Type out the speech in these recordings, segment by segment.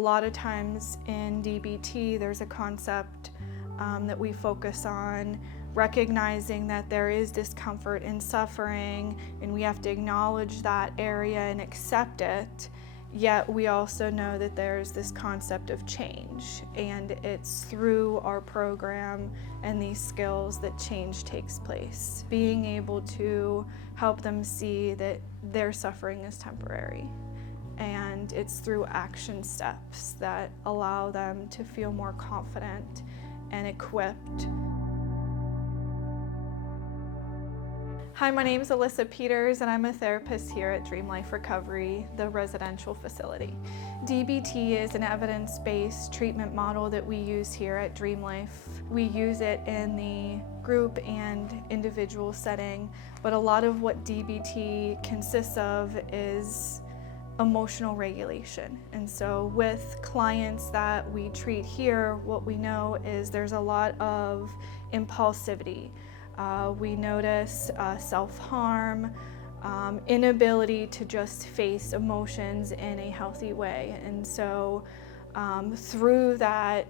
lot of times in DBT, there's a concept that we focus on recognizing that there is discomfort and suffering, and we have to acknowledge that area and accept it. Yet we also know that there's this concept of change, and it's through our program and these skills that change takes place. Being able to help them see that their suffering is temporary, and it's through action steps that allow them to feel more confident and equipped. Hi, my name is Alyssa Peters, and I'm a therapist here at DreamLife Recovery, the residential facility. DBT is an evidence-based treatment model that we use here at DreamLife. We use it in the group and individual setting, but a lot of what DBT consists of is emotional regulation. And so with clients that we treat here, what we know is there's a lot of impulsivity. We notice self-harm, inability to just face emotions in a healthy way. And so through that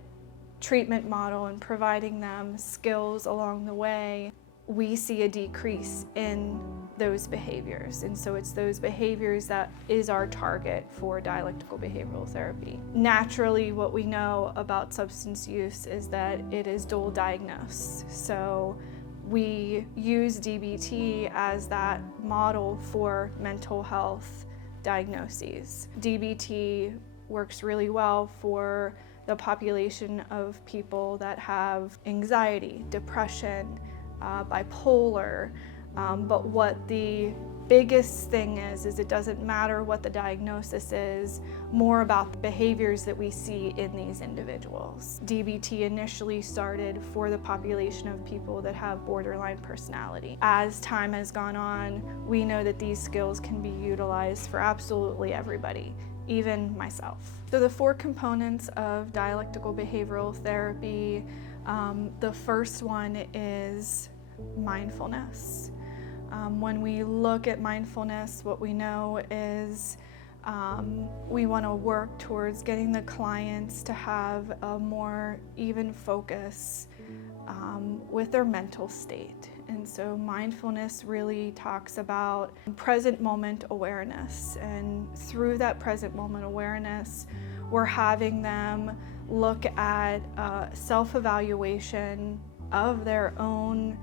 treatment model and providing them skills along the way, we see a decrease in those behaviors. And so it's those behaviors that is our target for dialectical behavioral therapy. Naturally, what we know about substance use is that it is dual diagnosed. So we use DBT as that model for mental health diagnoses. DBT works really well for the population of people that have anxiety, depression, bipolar, but what the biggest thing is it doesn't matter what the diagnosis is, more about the behaviors that we see in these individuals. DBT initially started for the population of people that have borderline personality. As time has gone on, we know that these skills can be utilized for absolutely everybody, even myself. So the 4 components of dialectical behavioral therapy, the first one is mindfulness. When we look at mindfulness, what we know is we want to work towards getting the clients to have a more even focus with their mental state. And so mindfulness really talks about present moment awareness. And through that present moment awareness, we're having them look at self-evaluation of their own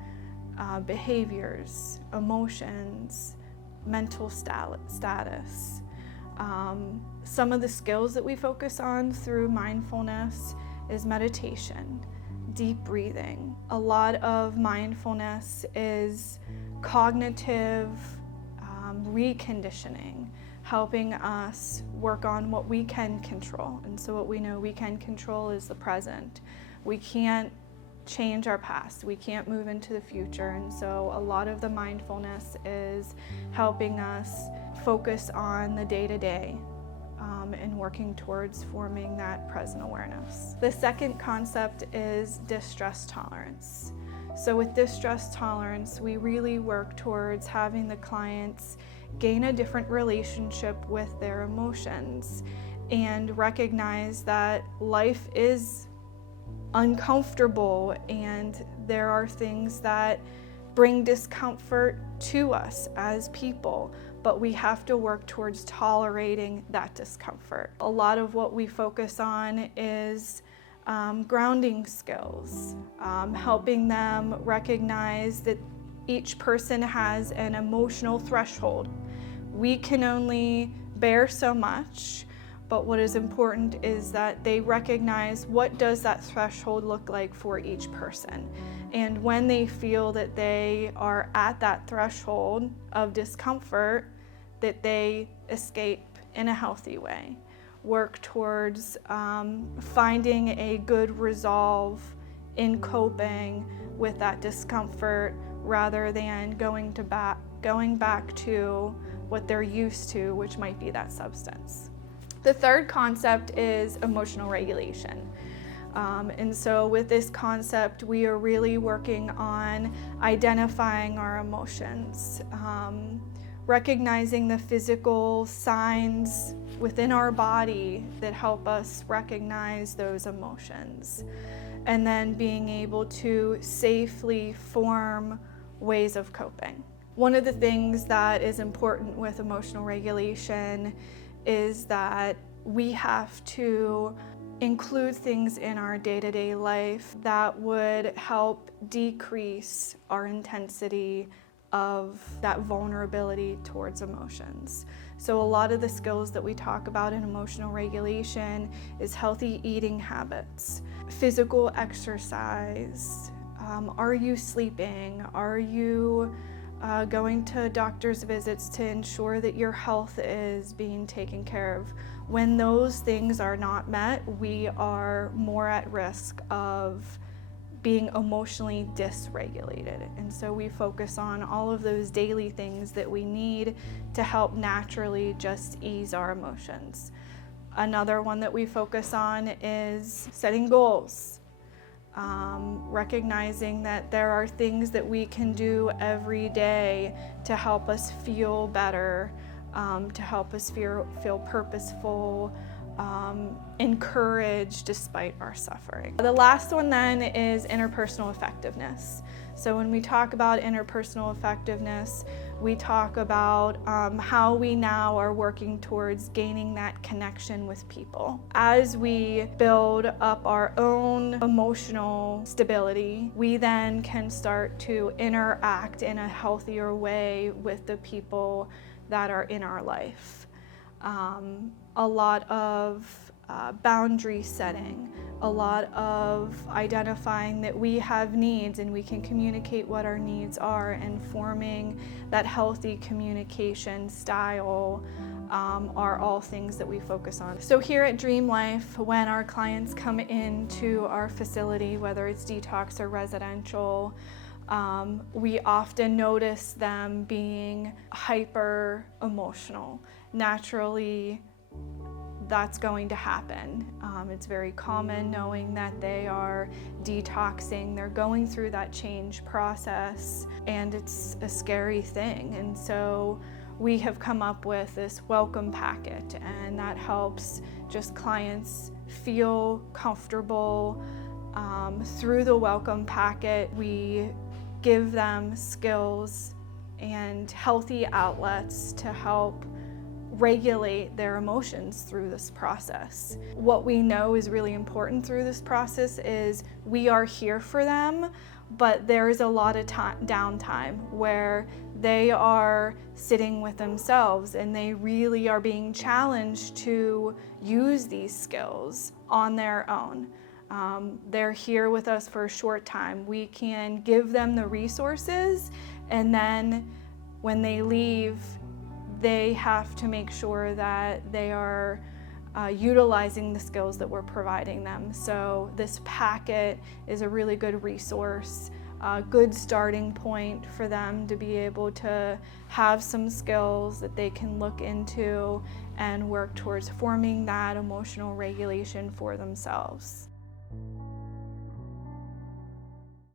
behaviors, emotions, mental status. Some of the skills that we focus on through mindfulness is meditation, deep breathing. A lot of mindfulness is cognitive reconditioning, helping us work on what we can control. And so what we know we can control is the present. We can't change our past. We can't move into the future. And so a lot of the mindfulness is helping us focus on the day-to-day and working towards forming that present awareness. The second concept is distress tolerance. So with distress tolerance, we really work towards having the clients gain a different relationship with their emotions and recognize that life is uncomfortable and there are things that bring discomfort to us as people, but we have to work towards tolerating that discomfort. A lot of what we focus on is grounding skills, helping them recognize that each person has an emotional threshold. We can only bear so much, but what is important is that they recognize what does that threshold look like for each person. And when they feel that they are at that threshold of discomfort, that they escape in a healthy way. Work towards finding a good resolve in coping with that discomfort rather than going back to what they're used to, which might be that substance. The third concept is emotional regulation. And so with this concept, we are really working on identifying our emotions, recognizing the physical signs within our body that help us recognize those emotions, and then being able to safely form ways of coping. One of the things that is important with emotional regulation is that we have to include things in our day-to-day life that would help decrease our intensity of that vulnerability towards emotions. So a lot of the skills that we talk about in emotional regulation is healthy eating habits, physical exercise. Are you sleeping? Are you going to doctor's visits to ensure that your health is being taken care of? When those things are not met, we are more at risk of being emotionally dysregulated. And so we focus on all of those daily things that we need to help naturally just ease our emotions. Another one that we focus on is setting goals. Recognizing that there are things that we can do every day to help us feel better, to help us feel purposeful, encouraged despite our suffering. The last one then is interpersonal effectiveness. So when we talk about interpersonal effectiveness, we talk about how we now are working towards gaining that connection with people. As we build up our own emotional stability, we then can start to interact in a healthier way with the people that are in our life. A lot of boundary setting, a lot of identifying that we have needs and we can communicate what our needs are, and forming that healthy communication style are all things that we focus on. So here at DreamLife, when our clients come into our facility, whether it's detox or residential, we often notice them being hyper emotional. Naturally, that's going to happen. It's very common, knowing that they are detoxing, they're going through that change process, and it's a scary thing. And so we have come up with this welcome packet, and that helps just clients feel comfortable. Through the welcome packet, we give them skills and healthy outlets to help regulate their emotions through this process. What we know is really important through this process is we are here for them, but there's a lot of downtime where they are sitting with themselves and they really are being challenged to use these skills on their own. They're here with us for a short time. We can give them the resources, and then when they leave, they have to make sure that they are utilizing the skills that we're providing them. So this packet is a really good resource, a good starting point for them to be able to have some skills that they can look into and work towards forming that emotional regulation for themselves.